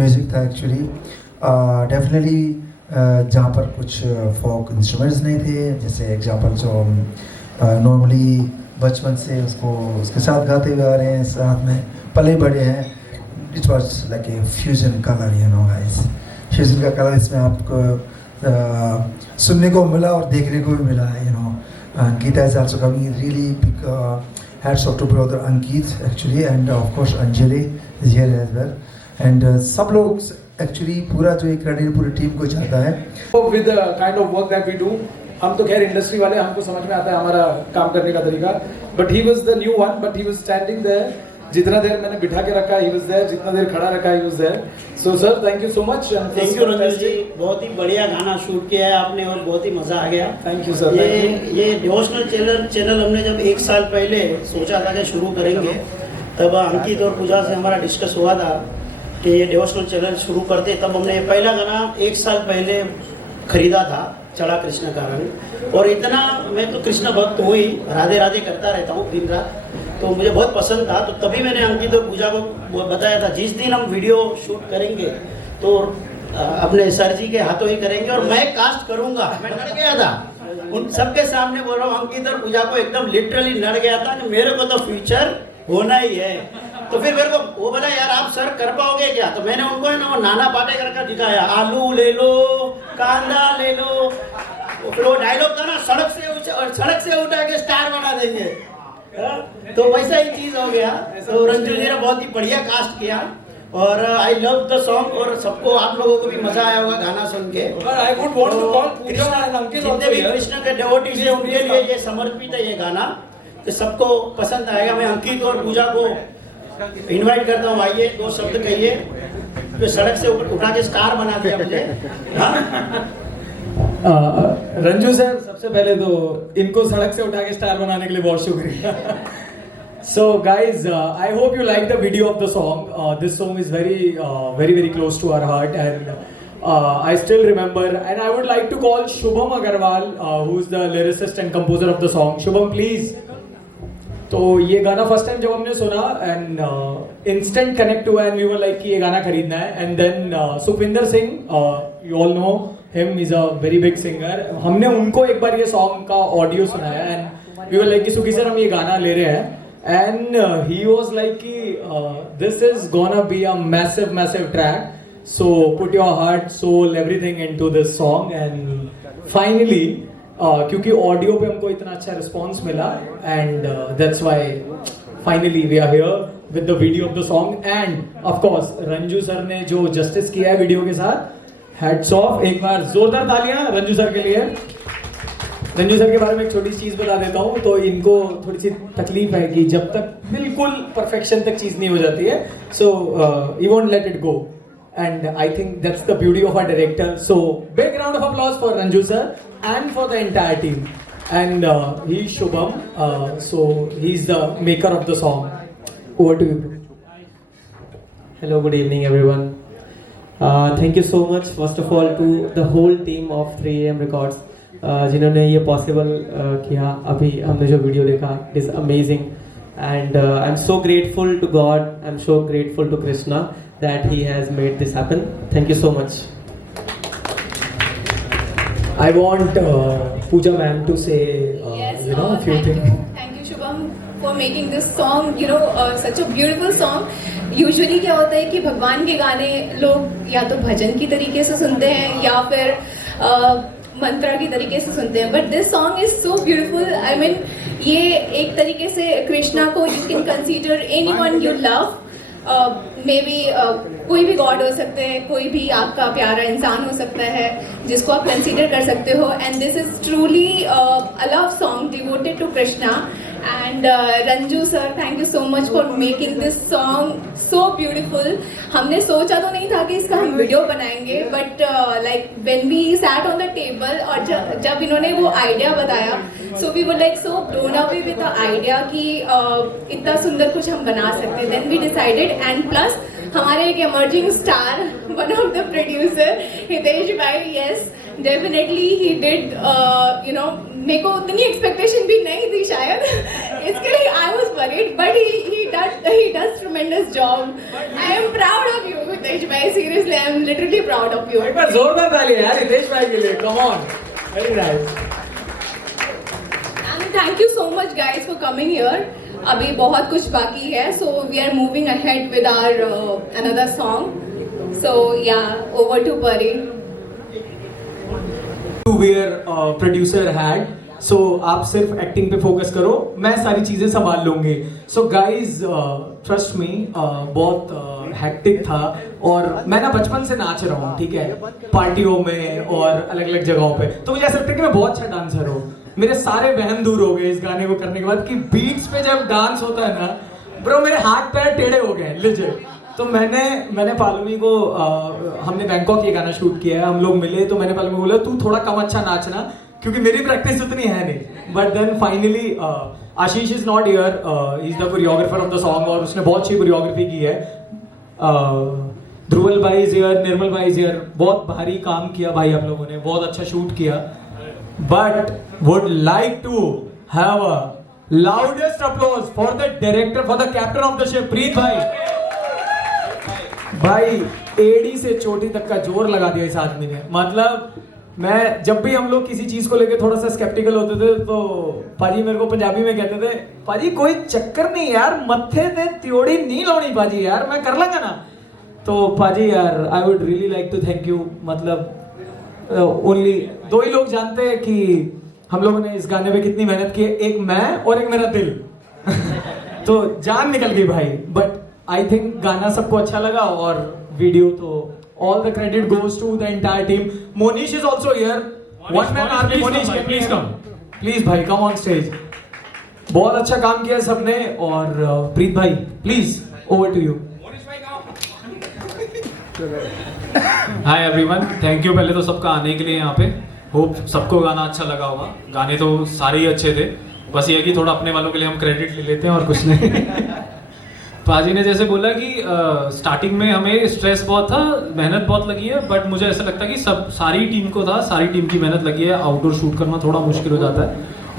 Music था actually. Definitely जहाँ पर कुछ फोक इंस्ट्रूमेंट्स नहीं थे, जैसे एग्जांपल जो नॉर्मली बचपन से उसके साथ गाते हुए आ रहे हैं, साथ में पले बड़े हैं। It was like a fusion colour, you know guys. Fusion का कलर इसमें आपको सुनने को मिला और देखने को भी मिला है, you know. Ankita is also coming in. Really big hats off to brother Ankit actually, and of course Anjali is here as well. And सब लोग actually पूरा जो एक क्रेडिट पूरी टीम को जाता है। With the kind of work that we do, हम तो खैर इंडस्ट्री वाले, हमको समझ में आता है हमारा काम करने का तरीका। But he was the new one, but he was standing there. जितना देर मैंने बिठा के रखा, he was there. जितना देर खड़ा रखा, he was there. So sir, thank you so much. Thank you Ranju जी, बहुत ही बढ़िया गाना शूट किया है आपने और बहुत ही मजा आ गया। Thank you sir. ये डिवोशनल चैनल हमने जब 1 साल पहले सोचा था कि शुरू करेंगे, तब अंकित और पूजा से हमारा डिस्कस हुआ था कि ये डिवोशनल चैनल शुरू करते। तब हमने ये पहला गाना 1 साल पहले खरीदा था, चढ़ा कृष्ण का रंग। और इतना मैं तो कृष्ण भक्त हूँ ही, राधे राधे करता रहता हूँ दिन रात, तो मुझे बहुत पसंद था। तो तभी मैंने अंकित और पूजा को बताया था, जिस दिन हम वीडियो शूट करेंगे तो अपने सर जी के हाथों ही करेंगे और मैं कास्ट करूंगा। मैं लड़ गया था उन सबके सामने, बोल रहा हूँ अंकित और पूजा को एकदम लिटरली लड़ गया था कि मेरे को तो फ्यूचर होना ही है। तो फिर मेरे को वो बोला यार आप सर कर पाओगे क्या? तो मैंने उनको है ना वो नाना पाटेकर का दिखाया, आलू ले लो, कांदा ले लो। फिर वो डायलॉग था ना, सड़क से उठा के स्टार बना देंगे। तो वैसा ही चीज हो गया। तो रंजू जी ने बहुत ही बढ़िया कास्ट किया और आई लव द सॉन्ग। और सबको, आप लोगों को भी मजा आया होगा गाना सुन के। I would want to call Pooja and Ankit also जितने भी here. कृष्ण के डिवोटीज हैं उनके लिए ये समर्पित है ये गाना, तो सबको पसंद आएगा। मैं अंकित और पूजा को इनवाइट करता हूँ, आइए 2 शब्द कहिए। तो सड़क से उठा के स्टार बना दिया मुझे। रंजू सर, सबसे पहले तो इनको सड़क से उठा के स्टार बनाने के लिए बहुत शुक्रिया। So guys, I hope you like the video of the song. This song is very close to our heart, and I still remember. And I would like to call Shubham Agarwal, who is the lyricist and composer of the song. Shubham, please. तो ये गाना first time जब हमने सुना and instant connect हुआ and we were like कि ये गाना खरीदना है। And then Sukhwinder Singh, you all know him, is a very big singer. हमने उनको एक बार ये सॉन्ग का ऑडियो सुनाया एंड वी वर लाइक कि सुखी सर हम ये गाना ले रहे हैं। एंड ही वाज लाइक कि this is gonna be a massive track, so put your heart soul everything into this song. And finally क्योंकि ऑडियो पे हमको इतना अच्छा रिस्पॉन्स मिला and that's why finally we are here with the video of the song. And of course Ranju sir ने जो justice किया है वीडियो के साथ, हैट्स ऑफ। एक बार जोरदार तालियां रंजू सर के लिए। रंजू सर के बारे में एक छोटी चीज बता देता हूँ। तो इनको थोड़ी सी तकलीफ है कि जब तक बिल्कुल परफेक्शन तक चीज नहीं हो जाती है, so you won't let it go. And I think that's the beauty of our director. So big round of applause for Ranju sir and for the entire team. And he's Shubham, so he's the maker of the song. Over to you. Hello, good evening everyone. Thank you so much first of all to the whole team of 3AM Records, जिन्होंने ये possible किया। अभी हमने जो video देखा, it is amazing, and I'm so grateful to God, I'm so grateful to Krishna that he has made this happen. Thank you so much. I want Pooja ma'am to say yes, a few things. Thank you Shubham for making this song, such a beautiful song. Usually क्या होता है कि भगवान के गाने लोग या तो भजन की तरीके से सुनते हैं या फिर मंत्रा की तरीके से सुनते हैं, but this song is so beautiful. I mean ये एक तरीके से कृष्णा को you can consider anyone you love, may be कोई भी गॉड हो सकते हैं, कोई भी आपका प्यारा इंसान हो सकता है जिसको आप कंसीडर कर सकते हो। And this is truly a love song devoted to Krishna. And Ranju sir, thank you so much for making this song so beautiful. हमने सोचा तो नहीं था कि इसका हम वीडियो बनाएंगे, but like when we sat on the table और जब इन्होंने वो आइडिया बताया, so we were like so blown away with the idea कि इतना सुंदर कुछ हम बना सकते हैं। Then we decided, and plus हमारे एक emerging star, one of the producer Hitesh भाई, यस डेफिनेटली ही डिड, मेरे को उतनी एक्सपेक्टेशन भी नहीं थी शायद, इसके लिए I was worried, but he does tremendous job. I am proud of you Hitesh bhai, seriously, I am literally proud of you. एक बार जोरदार ताली यार हितेश भाई के लिए, come on, very nice. And thank you so much guys for coming here. अभी बहुत कुछ बाकी है, so we are moving ahead with our another song. So yeah, over to Pari. To wear producer hat. So आप सिर्फ acting पे focus करो, मैं सारी चीजें संभाल लूंगी. So guys, trust me, बहुत हेक्टिक था और मैं ना बचपन से नाच रहा हूँ, ठीक है, पार्टियों में और अलग अलग जगहों पे. तो मुझे ऐसा लगता है कि मैं बहुत अच्छा डांसर हूँ. मेरे सारे वहम दूर हो गए इस गाने को करने के बाद कि बीट्स पे जब डांस होता है ना ब्रो, मेरे हाथ पैर टेढ़े हो गए लिजिट. तो मैंने पालुमी को हमने बैंकॉक ये गाना शूट किया है, हम लोग मिले तो मैंने पालुमी को बोला तू थोड़ा कम अच्छा नाचना क्योंकि मेरी प्रैक्टिस उतनी है नहीं. But then finally Ashish is not here, he is the choreographer of the song और उसने बहुत अच्छी कोरियोग्राफी की है. ध्रुवल भाई इज हियर, निर्मल भाई इज हियर. बहुत भारी काम किया भाई आप लोगों ने, बहुत अच्छा शूट किया. But would like to have a loudest applause for the director, for the captain of the ship, Preet भाई. भाई एडी से चोटी तक का जोर लगा दिया इस आदमी ने. मतलब मैं जब भी हम लोग किसी चीज को लेके थोड़ा सा स्केप्टिकल होते थे तो पाजी मेरे को पंजाबी में कहते थे, पाजी कोई चक्कर नहीं यार, मत्थे ते त्योड़ी नहीं लानी पाजी यार, मैं कर लूंगा ना. तो पाजी यार I would really like to thank you. मतलब ओनली दो ही लोग जानते हैं कि हम लोगों ने इस गाने पे कितनी मेहनत की है, एक मैं और एक मेरा दिल. तो जान निकल गई भाई. बट आई थिंक गाना सबको अच्छा लगा और वीडियो तो all the credit goes to the entire team. Monish is also here. One man army. Monish, please come. Please भाई come on stage. बहुत अच्छा काम किया सबने. और प्रीत भाई please over to you. Hi everyone, thank you पहले तो सबका आने के लिए यहाँ पे. होप सबको गाना अच्छा लगा होगा. गाने तो सारे ही अच्छे थे, बस ये कि थोड़ा अपने वालों के लिए हम क्रेडिट ले लेते हैं और कुछ नहीं. पाजी ने जैसे बोला कि स्टार्टिंग में हमें स्ट्रेस बहुत था, मेहनत बहुत लगी है, बट मुझे ऐसा लगता है कि सारी टीम को था, सारी टीम की मेहनत लगी है. आउटडोर शूट करना थोड़ा मुश्किल हो जाता है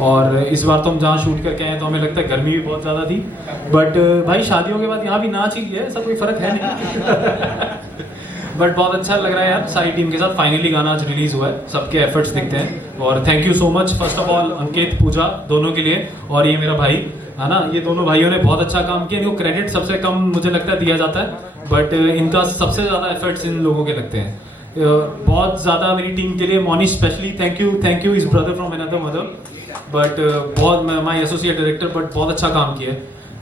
और इस बार तो हम जहाँ शूट करके आए तो हमें लगता है गर्मी भी बहुत ज़्यादा थी. बट भाई शादियों के बाद यहाँ भी नाच ही है, ऐसा कोई फ़र्क है नहीं. बट बहुत अच्छा लग रहा है यार सारी टीम के साथ. फाइनली गाना आज रिलीज हुआ है, सबके एफर्ट्स दिखते हैं. और thank you so much first of all Ankit, Pooja दोनों के लिए. और ये मेरा भाई है ना, ये दोनों भाइयों ने बहुत अच्छा काम किया. इनको क्रेडिट सबसे कम मुझे लगता है दिया जाता है, बट इनका सबसे ज़्यादा एफर्ट्स इन लोगों के लगते हैं. बहुत ज़्यादा मेरी टीम के लिए. Monish specially thank you is brother from another mother. But बहुत माई एसोसिएट डायरेक्टर, बट बहुत अच्छा काम किया.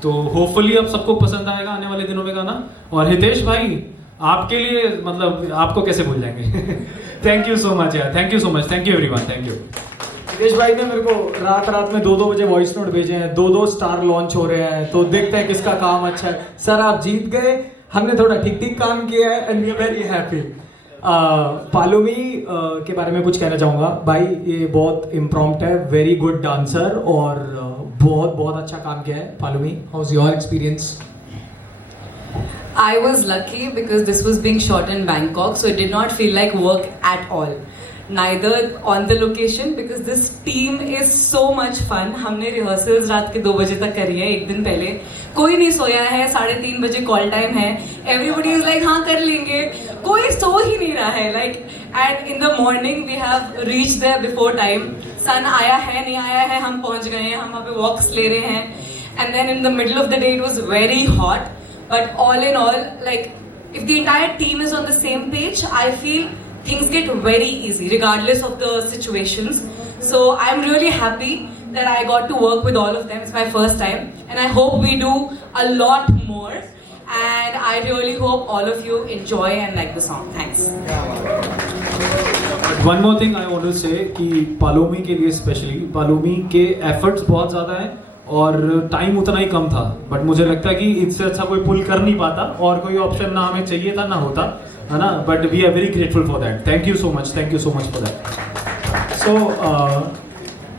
तो होपफुली अब सबको पसंद आएगा आने वाले दिनों में गाना. और हितेश भाई आपके लिए मतलब आपको कैसे भूल जाएंगे. थैंक यू सो मच यार, thank you so much, thank you everyone, thank you. Hitesh भाई ने मेरे को रात में 2 बजे वॉइस नोट भेजे हैं. 2 स्टार लॉन्च हो रहे हैं तो देखते हैं किसका काम अच्छा है. सर आप जीत गए, हमने थोड़ा ठीक काम किया है and we are very happy. Palumi के बारे में कुछ कहना चाहूँगा. भाई ये बहुत इम्प्रॉम्प्ट है, वेरी गुड डांसर और बहुत अच्छा काम किया है. Palumi, how is your experience? I was lucky because this was being shot in Bangkok, so it did not feel like work at all. Neither on the location because this team is so much fun. हमने rehearsals रात के 2 बजे तक करी है. एक दिन पहले कोई नहीं सोया है, 3:30 बजे कॉल टाइम है. Everybody is like हाँ कर लेंगे, कोई सो ही नहीं रहा है. Like and in the morning we have reached there before time. Sun आया है नहीं आया है, हम पहुंच गए हैं, हम वहाँ पे walks ले रहे हैं. And then in the middle of the day it was very hot. But all in all, like, if the entire team is on the same page, I feel things get very easy, regardless of the situations. So I'm really happy that I got to work with all of them. It's my first time, and I hope we do a lot more. And I really hope all of you enjoy and like the song. Thanks. One more thing I want to say कि पालोमी के लिए specially, Paulomi के efforts बहुत ज़्यादा हैं और time उतना ही कम था. बट मुझे लगता है कि इससे अच्छा कोई पुल कर नहीं पाता और कोई ऑप्शन ना हमें चाहिए था ना होता, है ना. But we are very grateful for that. Thank you so much for that. So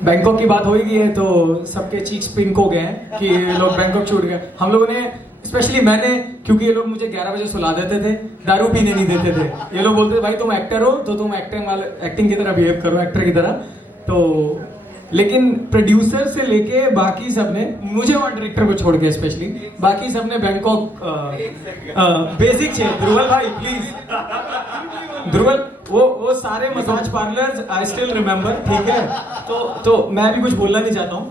Bangkok की बात हो ही गई है तो सबके चीक्स पिंक हो गए हैं कि ये लोग बैंकॉक छूट गए. हम लोगों ने स्पेशली मैंने, क्योंकि ये लोग मुझे 11 बजे सुला देते थे, दारू पीने नहीं देते थे. ये लोग बोलते थे भाई तुम एक्टर हो तो तुम एक्टिंग की तरह बिहेव करो, एक्टर की तरह. तो लेकिन प्रोड्यूसर से लेके बाकी सबने, मुझे और डायरेक्टर को छोड़ के स्पेशली, बाकी सबने बैंकॉक बेसिक चाहिए। ध्रुवल भाई प्लीज, ध्रुवल वो सारे massage parlours I still remember, ठीक है। तो मैं भी कुछ बोलना नहीं चाहता हूँ।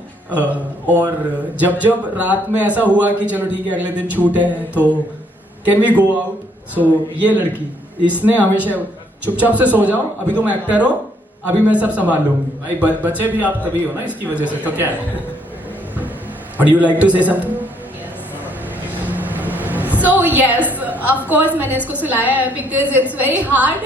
और जब रात में ऐसा हुआ कि चलो ठीक है अगले दिन छूट है तो कैन वी गो आउट, सो ये लड़की इसने हमेशा चुपचाप से सो जाओ, अभी तुम एक्टर हो, अभी मैं सब संभाल लूंगी। भाई बच्चे भी आप तभी हो ना इसकी वजह से, तो क्या है। Would you like to say something? So yes, of course मैंने इसको सुलाया है because it's very hard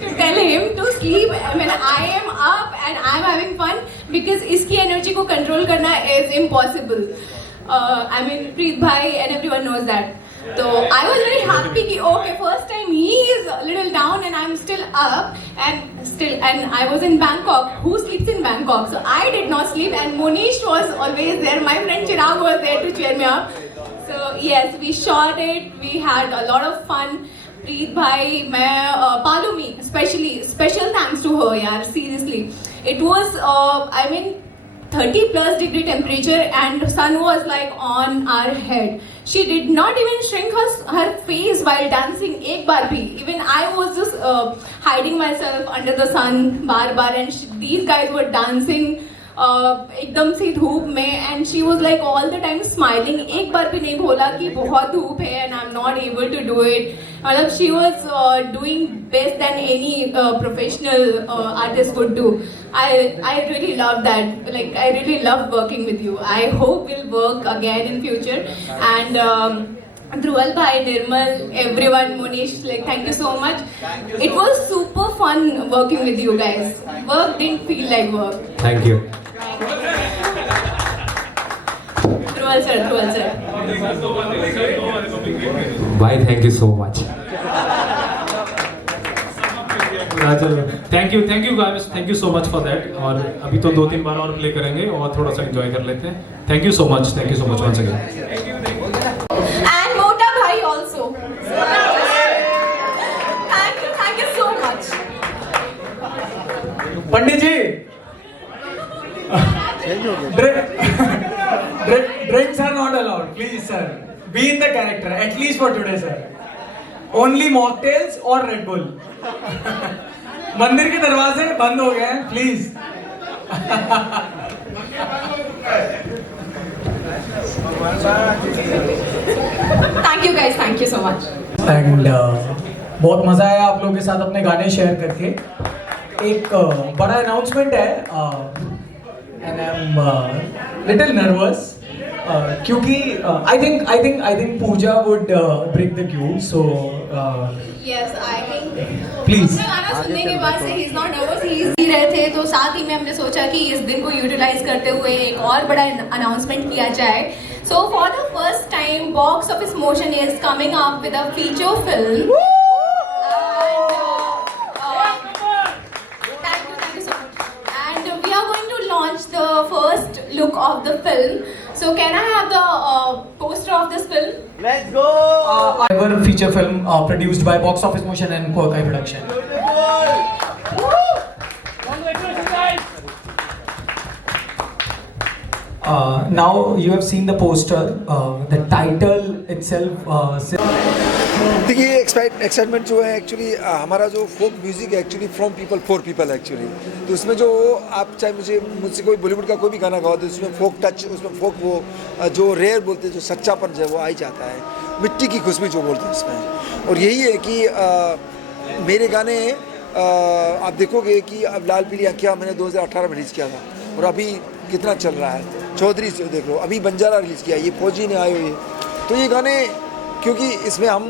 to tell him to sleep when I am up and I am having fun because इसकी energy को control करना is impossible. I mean प्रीत भाई and everyone knows that. So I was very happy कि okay first time he is a little down and I'm still up and I was in Bangkok. Who sleeps in Bangkok? So I did not sleep and Monish was always there. My friend Chirag was there to cheer me up. So yes, we shot it. We had a lot of fun. Preet bhai, मैं Palumi, special thanks to her यार, seriously. It was I mean 30 plus degree temperature and sun was like on our head. She did not even shrink her face while dancing एक बार भी. Even I was just hiding myself under the sun bar and these guys were dancing एकदम सी धूप में and she was like all the time smiling. एक बार भी नहीं बोला कि बहुत धूप है and I'm not able to do it. मतलब she was doing best than any professional artist would do. I really love that. Like I really love working with you. I hope we'll work again in future. And Dhruval bhai, Nirmal, everyone, Monish, like thank you so much. It was super fun working with you guys. Work didn't feel like work. Thank you. Dhruval sir. भाई thank you so much. Thank you guys, thank you so much for that. और अभी तो 2-3 बार और play करेंगे और थोड़ा सा enjoy कर लेते हैं। Thank you so much once again. And Mota bhai also. Thank you so much. Pandit ji, drinks are not allowed, please sir. Be in the character, at least for today sir. Only mocktails or Red Bull. मंदिर के दरवाजे बंद हो गए हैं, please. Thank you guys, thank you so much. And बहुत मजा आया आप लोगों के साथ अपने गाने शेयर करके। एक बड़ा अनाउंसमेंट है and I am little nervous क्योंकि I think Pooja would break the queue, so Yes, I think. Please. अपना गाना सुनने के बाद से he's not nervous, he's ही रहे थे, तो साथ ही में हमने सोचा कि इस दिन को यूटिलाइज करते हुए एक और बड़ा अनाउंसमेंट किया जाए। So for the first time, Box Office Motion is coming up with a feature film. Thank you so much. And we are going to launch the first look of the film. So can I have the poster of this film? Let's go! ever feature film produced by Box Office Motion and Quirkai Production. Now you have seen the poster. The title itself. देखिए excitement जो है actually हमारा जो folk music है actually from people for people actually, तो उसमें जो आप चाहे मुझसे कोई बॉलीवुड का कोई भी गाना गाओ तो उसमें फोक टच, उसमें फोक वो जो रेयर बोलते हैं, जो सच्चापन जो है वो आ ही जाता है, मिट्टी की खुशबू जो बोलते हैं उसमें। और यही है कि मेरे गाने आप देखोगे कि अब लाल पीली आँखियाँ मैंने 2018 में रिलीज़ किया था और अभी कितना चल रहा है। चौधरी से देख लो, अभी बंजारा रिलीज़ किया, ये फौजी ने आए हुए। तो ये गाने क्योंकि इसमें हम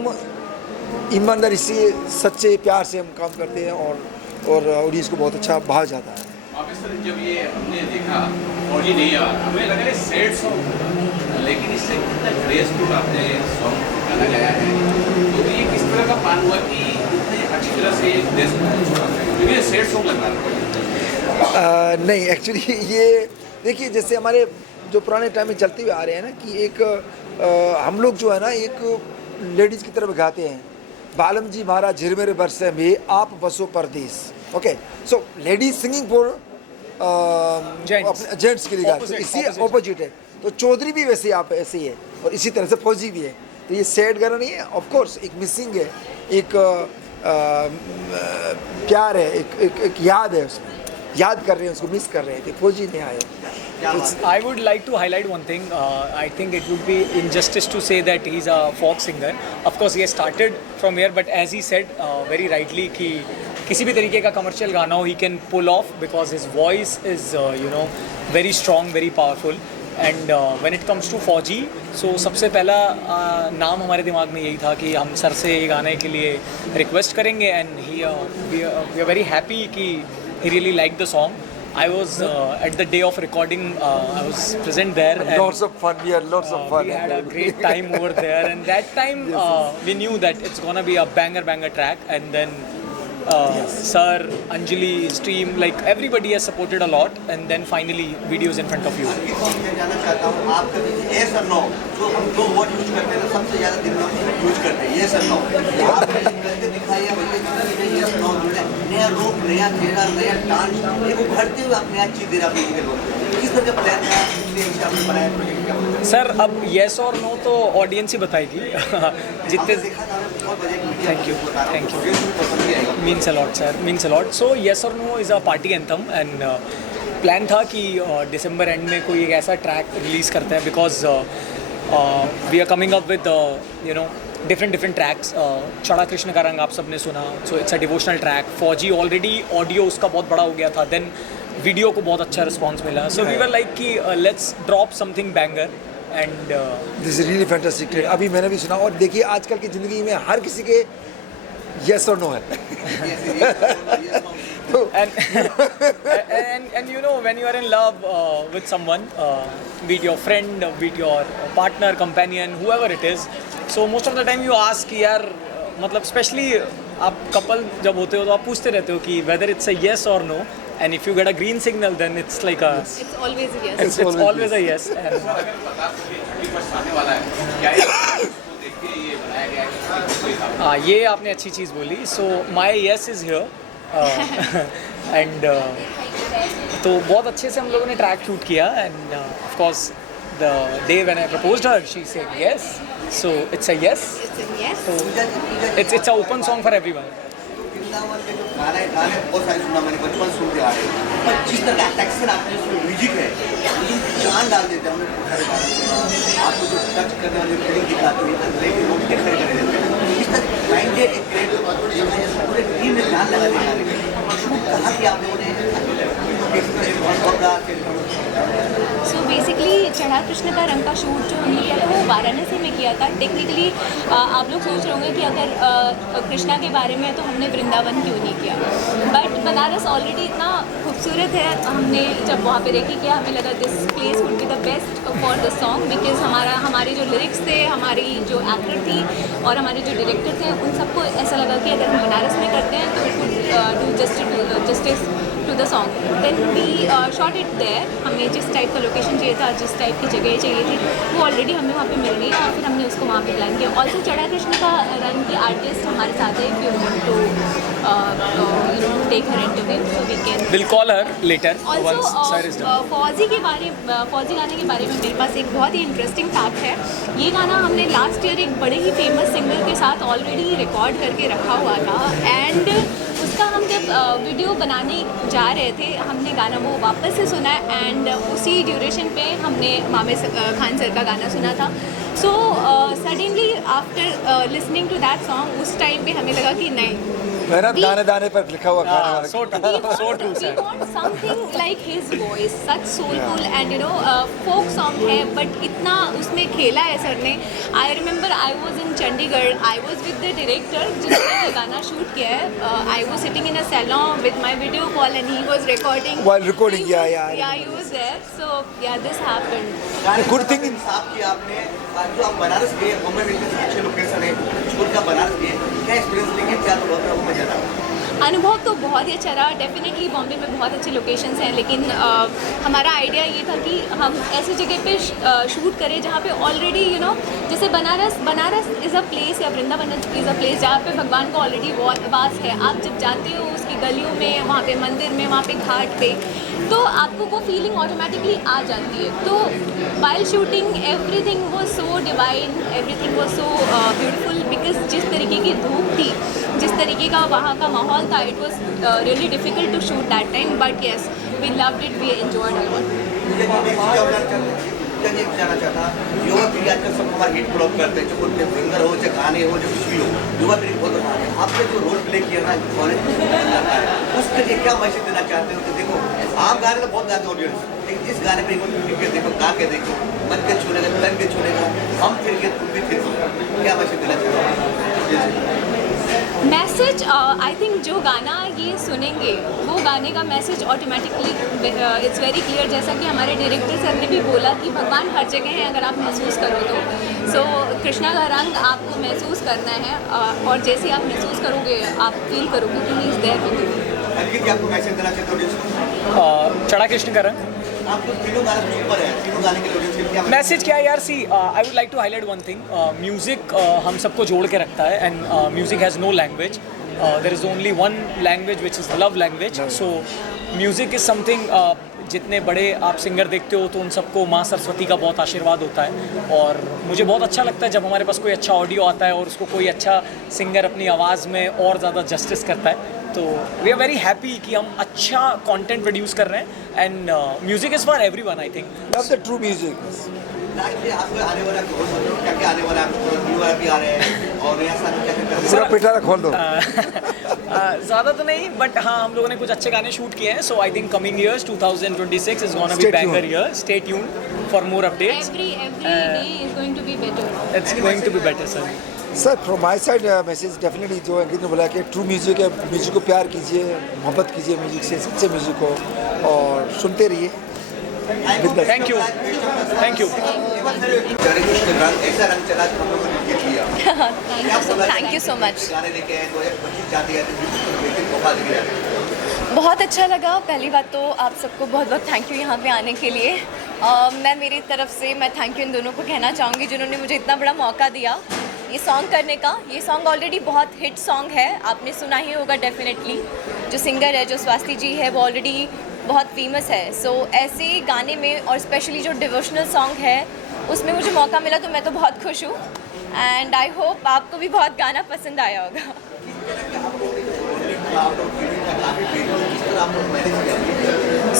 ईमानदारी से सच्चे प्यार से हम काम करते हैं और ऑडियंस को बहुत अच्छा भाव जाता है। ऑब्वियसली जब ये हमने देखा और ये नहीं आ रहा, हमें लगा ये सैड सॉन्ग, लेकिन इससे कितना ग्रेसफुल आपने सॉन्ग गाना गाया है। तो ये किस तरह का प्लान हुआ कि इतने अच्छी तरह से क्योंकि ये सैड सॉन्ग लग रहा है? नहीं एक्चुअली ये देखिए जैसे हमारे जो पुराने टाइम में चलते हुए आ रहे हैं ना कि एक हम लोग जो है ना एक लेडीज़ की तरफ गाते हैं, बालम जी महाराज झिरमेरे बरसे में आप बसो परदेश। Okay, so ladies singing for अपने जेंट्स के लिए गाया, तो इसी ऑपोजिट है। तो चौधरी भी वैसे आप ऐसे ही है और इसी तरह से फौजी भी है। तो ये सैड गाना नहीं है, ऑफ कोर्स एक मिसिंग है, एक प्यार है, एक याद है, उसमें याद कर रहे हैं, उसको मिस कर रहे थे, फौजी नहीं आए। I would like to highlight one thing. I think it would be injustice to say that he's a folk singer. Of course, he has started from here, but as he said very rightly, कि किसी भी तरीके का commercial गाना हो, he can pull off because his voice is very strong, very powerful. And when it comes to फौजी, so सबसे पहला नाम हमारे दिमाग में यही था कि हम सर से ये गाने के लिए रिक्वेस्ट करेंगे, and we are very happy कि he really liked the song. I was at the day of recording. I was present there. And lots of fun. We had lots of fun. We had a great time over there, and that time we knew that it's gonna be a banger track. And then Sir, Anjali, his team, like everybody has supported a lot. And then finally, videos in front of you. जानना चाहता हूँ आप कभी yes or no जो हम दो word use करते हैं सबसे ज़्यादा दिन में यूज करते हैं yes or no आपने करके दिखाया भैया yes no नया रूप नया चेहरा नया डांस एक उभरते हुए आप नया चीज़ दे रहा है लोग किस तरह का प्लान था आपने बनाया प्रोजेक्ट? सर अब yes और no तो ऑडियंस ही बताएगी जितने thank you means a lot sir means a lot so yes or no is a party anthem and plan था कि दिसंबर एंड में कोई एक ऐसा ट्रैक रिलीज़ करते हैं because we are coming up with different tracks चढ़ा कृष्ण का रंग आप सबने सुना so it's a devotional track Fauji already audio उसका बहुत बड़ा हो गया था देन वीडियो को बहुत अच्छा रिस्पॉन्स मिला सो वी वर लाइक कि let's drop something banger and this is really fantastic. अभी मैंने भी सुना और देखिए आजकल की ज़िंदगी में हर किसी के yes or no है and you know when you are in love with someone be it your friend be it your partner companion whoever it is so most of the time you ask कि यार मतलब especially आप couple जब होते हो तो आप पूछते रहते हो कि whether it's a yes or no and if you get a green signal then it's like a It's always a yes. it's always a yes and ये आपने अच्छी चीज़ बोली सो माई येस इज़ हियर एंड तो बहुत अच्छे से हम लोगों ने ट्रैक शूट किया and of course the day when I proposed her she said yes so it's a yes so it's a open song for everyone Vrindavan के जो गाने बहुत सारे सुना मैंने बचपन सुनते आ रहे हैं पर जिस तरह का टेक्सचर आपके उसमें म्यूजिक है लेकिन जान डाल देते हैं हमने बहुत सारे गाने सुना आपको जो टच करने वाली फीलिंग दिखाती है लेकिन लोग खड़े कर देते हैं इस तरह क्लाइंट एक ग्रेट पूरे टीम में जान लगा देने वाले शूट कहा कि आप लोगों ने सो बेसिकली चढ़ा कृष्ण का रंग का शूट जो हमने किया था वो वाराणसी में किया था टेक्निकली आप लोग सोच रहे होंगे कि अगर कृष्णा के बारे में तो हमने वृंदावन क्यों नहीं किया बट बनारस ऑलरेडी इतना खूबसूरत है हमने जब वहाँ पे देखी किया हमें लगा this place would be the best for the song because हमारे जो लिरिक्स थे हमारी जो एक्टर थी और हमारे जो डायरेक्टर थे उन सबको ऐसा लगा कि अगर हम बनारस में करते हैं तो it would do justice to the song then we shot it there हमें जिस टाइप का लोकेशन चाहिए था जिस टाइप की जगह चाहिए थी वो ऑलरेडी हमें वहाँ पे मिल गई और फिर हमने उसको वहाँ पे प्लान किया ऑल्सो चढ़ा कृष्ण का रंग की आर्टिस्ट हमारे साथ है if you want to take her interview so we can will call her later also Fauji गाने के बारे में मेरे पास एक बहुत ही इंटरेस्टिंग फैक्ट है ये गाना हमने लास्ट ईयर एक बड़े ही फेमस सिंगर के साथ ऑलरेडी रिकॉर्ड करके रखा हुआ था एंड उसका हम जब वीडियो बनाने जा रहे थे हमने गाना वो वापस से सुना एंड उसी ड्यूरेशन पे हमने मामे खान सर का गाना सुना था so suddenly after listening to that song उस टाइम पे हमें लगा कि नहीं मेरा दाने दाने पर लिखा हुआ खाना so true we want something like his voice such soulful and you know folk song है but इतना उसमें खेला है सर ने I remember I was in Chandigarh I was with the director जिसने ये गाना शूट किया है I was sitting in a salon with my video call and he was recording while recording yeah he was there so yeah this happened good thing साफ किया आपने जो आप बनारस गए बॉम्बे में इतने अच्छे लोकेशन है स्कूल का बनारस गए क्या एक्सपीरियंस लेंगे क्या अनुभव तो बहुत ही अच्छा रहा डेफिनेटली बॉम्बे में बहुत अच्छे लोकेशंस हैं लेकिन हमारा आइडिया ये था कि हम ऐसी जगह पे शूट करें जहाँ पे ऑलरेडी यू नो जैसे बनारस इज़ अ प्लेस या वृंदावन इज़ अ प्लेस जहाँ पे भगवान को ऑलरेडी वास है आप जब जाते हो उसकी गलियों में, वहाँ पे मंदिर में, वहाँ पे घाट पे, तो आपको वो फीलिंग ऑटोमेटिकली आ जाती है। तो while shooting everything was so divine, everything was so beautiful, because जिस तरीके की धूप थी, जिस तरीके का वहाँ का माहौल था, it was really difficult to shoot that time, but yes we loved it, we enjoyed a lot. ये जाना चाहता युवा पीढ़ी आजकल सब हमारे हिट ब्लॉग करते हैं, जो कोई सिंगर हो, चाहे गाने हो, जो कुछ भी हो, युवा पीढ़ी बहुत बना है। आपने जो रोल प्ले किया ना कॉलेज उसके लिए क्या मैसेज देना चाहते हो? कि देखो आप गाने तो बहुत गाते ऑडियंस, लेकिन इस गाने पर एक बार देखो, गा के देखो, मन के छूलेगा, तन के छूलेगा, हम फिर के तुम भी फिर, क्या मैसेज देना चाहते हो? मैसेज आई थिंक जो गाना ये सुनेंगे वो गाने का message automatically it's very clear, जैसा कि हमारे डायरेक्टर सर ने भी बोला कि भगवान हर जगह है, अगर आप महसूस करो तो। सो कृष्णा का रंग आपको महसूस करना है, और जैसे आप महसूस करोगे आप फील करोगे कि he is there with you. Ankit आपको मैसेज देना चाहते हो? चढ़ा कृष्ण का रंग। आपको तीनों गाने सुपर है, तीनों गाने के ऑडियंस के लिए क्या मैसेज क्या है यार? See I would like to highlight one thing, music हम सबको जोड़ के रखता है, and music has no language, there is only one language which is love language. So music is something, जितने बड़े आप सिंगर देखते हो तो उन सबको माँ सरस्वती का बहुत आशीर्वाद होता है, और मुझे बहुत अच्छा लगता है जब हमारे पास कोई अच्छा ऑडियो आता है और उसको कोई अच्छा सिंगर अपनी आवाज़ में और ज़्यादा जस्टिस करता है। तो वी आर वेरी हैप्पी कि हम अच्छा कंटेंट प्रोड्यूस कर रहे हैं, and music is for everyone I think. Love the true music. आपको आने वाला क्या आने वाला है? न्यू ईयर भी आ रहे हैं और नया साल क्या कर पूरा पिटारा खोल दो। ज़्यादा तो नहीं, बट हाँ हम लोगों ने कुछ अच्छे गाने शूट किए हैं, so I think coming years 2026 is gonna be banger year. Stay tuned for more updates. Every day is going to be better. It's going to be better sir. Sir from my side message definitely जो अंकित ने बोला कि true music है, music को प्यार कीजिए, मोहब्बत कीजिए म्यूजिक से, सच्चे म्यूजिक को, और सुनते रहिए। Thank you, thank you. ऐसा रंग चला हम लोगों ने जीत लिया। Thank you so much. गाने लेके आए 2025 जाते हैं, बहुत अच्छा लगा। पहली बात तो आप सबको बहुत बहुत थैंक यू यहाँ पे आने के लिए। मैं मेरी तरफ से मैं थैंक यू इन दोनों को कहना चाहूँगी जिन्होंने मुझे इतना बड़ा मौका दिया ये सॉन्ग करने का। ये सॉन्ग ऑलरेडी बहुत हिट सॉन्ग है, आपने सुना ही होगा डेफिनेटली। जो सिंगर है, जो स्वाति जी है, वो ऑलरेडी बहुत फेमस है। सो ऐसे गाने में, और स्पेशली जो डिवोशनल सॉन्ग है उसमें मुझे मौका मिला, तो मैं तो बहुत खुश हूँ, एंड आई होप आपको भी बहुत गाना पसंद आया होगा।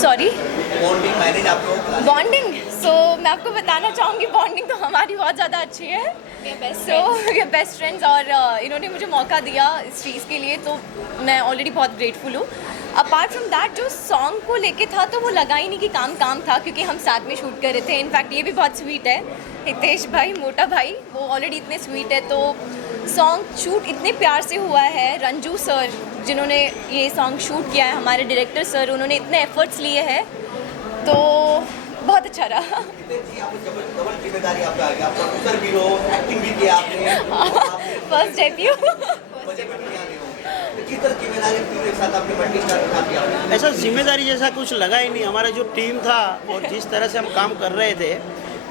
Sorry, bonding. सो मैं आपको बताना चाहूँगी बॉन्डिंग तो हमारी बहुत ज़्यादा अच्छी है। सो ये बेस्ट फ्रेंड्स, और इन्होंने मुझे मौका दिया इस चीज़ के लिए, तो मैं ऑलरेडी बहुत ग्रेटफुल हूँ। अपार्ट फ्रॉम दैट जो सॉन्ग को लेके था तो वो लगा ही नहीं कि काम था, क्योंकि हम साथ में शूट कर रहे थे। इनफैक्ट ये भी बहुत स्वीट है, हितेश भाई, मोटा भाई, वो ऑलरेडी इतने स्वीट है, तो सॉन्ग शूट इतने प्यार से हुआ है। रंजू सर जिन्होंने ये सॉन्ग शूट किया है, हमारे डायरेक्टर सर, उन्होंने इतने एफर्ट्स लिए हैं, तो बहुत अच्छा रहा। डबल जिम्मेदारी आपका आ गया, प्रोड्यूसर भी हो, एक्टिंग भी किया आपने, फर्स्ट डेब्यू। किस तरह जिम्मेदारी पूरे साथ आपने मल्टी किया? ऐसा जिम्मेदारी जैसा कुछ लगा ही नहीं। हमारा जो टीम था और जिस तरह से हम काम कर रहे थे,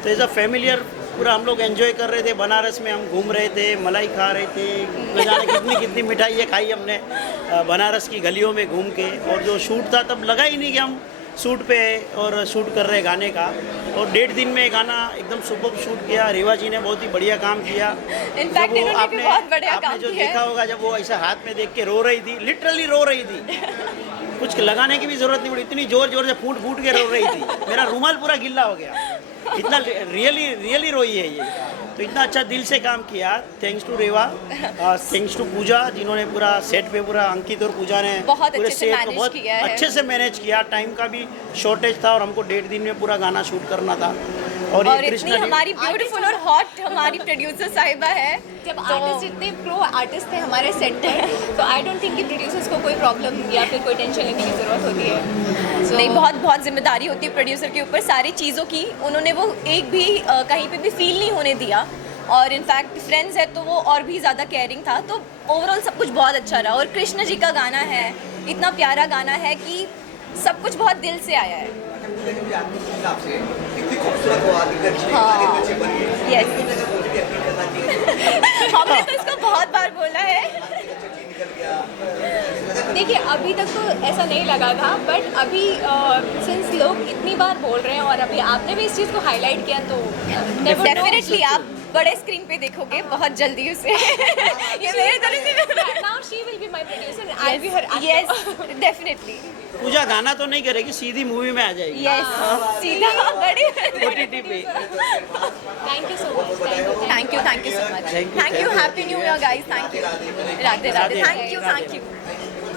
तो ऐसा फैमिलियर पूरा हम लोग एंजॉय कर रहे थे। बनारस में हम घूम रहे थे, मलाई खा रहे थे, न जाने कितनी कितनी मिठाइयाँ खाई हमने बनारस की गलियों में घूम के। और जो शूट था तब लगा ही नहीं कि हम शूट पे और शूट कर रहे गाने का, और 1.5 दिन में गाना एकदम सुपर शूट किया। रीवा जी ने बहुत ही बढ़िया काम किया। इनफैक्ट इन्होंने भी बहुत बढ़िया काम जो किया है। देखा होगा जब वो ऐसा हाथ में देख के रो रही थी, लिटरली रो रही थी, कुछ लगाने की भी जरूरत नहीं पड़ी, इतनी जोर जोर से फूट के रो रही थी। मेरा रुमाल पूरा गिल्ला हो गया, इतना रियली रोई है ये। तो इतना अच्छा दिल से काम किया। Thanks to Reva, thanks to Pooja, जिन्होंने पूरा सेट पे पूरा अंकित और पूजा ने बहुत पूरे अच्छे से सेट को मैनेज बहुत किया है। अच्छे से मैनेज किया। टाइम का भी शॉर्टेज था और हमको 1.5 दिन में पूरा गाना शूट करना था। और ये इतनी कृष्णा हमारी ब्यूटीफुल और हॉट हमारी प्रोड्यूसर साहिबा है। जब तो आर्टिस्ट इतने प्रो आर्टिस्ट थे हमारे सेट पर, तो आई डोंट थिंक कि प्रोड्यूसर्स को कोई प्रॉब्लम या फिर कोई टेंशन लेने की ज़रूरत होती है। नहीं, बहुत जिम्मेदारी होती है प्रोड्यूसर के ऊपर सारी चीज़ों की। उन्होंने वो एक भी कहीं पे भी फील नहीं होने दिया, और इनफैक्ट फ्रेंड्स है तो वो और भी ज़्यादा केयरिंग था। तो ओवरऑल सब कुछ बहुत अच्छा रहा। और कृष्ण जी का गाना है, इतना प्यारा गाना है कि सब कुछ बहुत दिल से आया है। यस, हमने तो इसको बहुत बार बोला है। देखिए अभी तक तो ऐसा नहीं लगा था, बट अभी सिंस लोग इतनी बार बोल रहे हैं और अभी आपने भी इस चीज़ को हाईलाइट किया तो डेफिनेटली आप बड़े स्क्रीन पे देखोगे बहुत जल्दी उसे ये मेरे तरफ से now she will be my producer, I be her yes definitely Pooja गाना तो नहीं करेगी, सीधी मूवी में आ जाएगी। यस सीधा बड़ी OTT पे। Thank you so much, thank you so much, thank you, happy new year guys, thank you, Radhe Radhe, thank you.